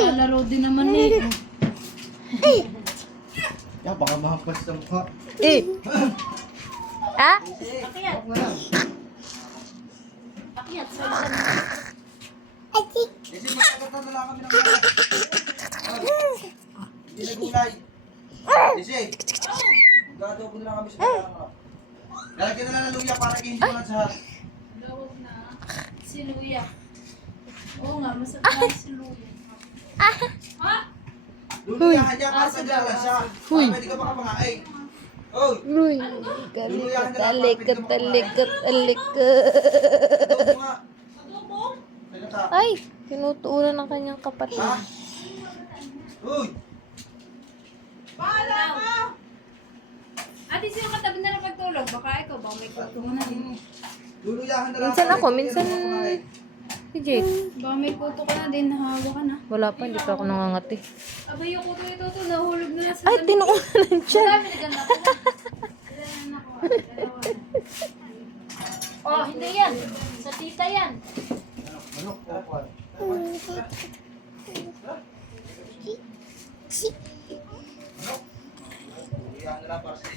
Lalaro din naman eh. Ya, baka mahampas sa mukha. Ha? Akyat. Huwag na lang. Akyat. Saan? Kasi magkakata na lang kami ng mga. Hindi na gulay. Kasi, magkakadobo na lang kami sa mga. Lalagyan na lang ng luya para hindi mo lang sa hat. Lawag na. Si Luya. Oo nga, masarap na si Luya. Ha? Luluyahan niya para sa gala siya. Para pwede ka makapangain. Oy! Uy, Luluyahan na lang para alikot, pwede ka alikot, makapangain. alikot. Adobo nga. Adobo? Teka. Ay, tinutuulan ng kanyang kapatid. Ha? Uy! Bahala ka! Ate, sino katabi na lang pagtulog? Baka ikaw, baka may kuto na din. Luluyahan na lang. Minsan para ako, hindi minsan ka makapangain. si Jake. Baka may kuto ka na din, nahawa ka na. Wala pa, hindi pa ako nangangati. Abay, yung kuto ito, nahulog na sa Ay, tinuulan ng tiyan. Marami na ganda ko na. Ilan na ako, dalawa na. Oh, hindi yan. Sa tita yan. Manok, tapuan. Manok. Luluyahan na lang para sa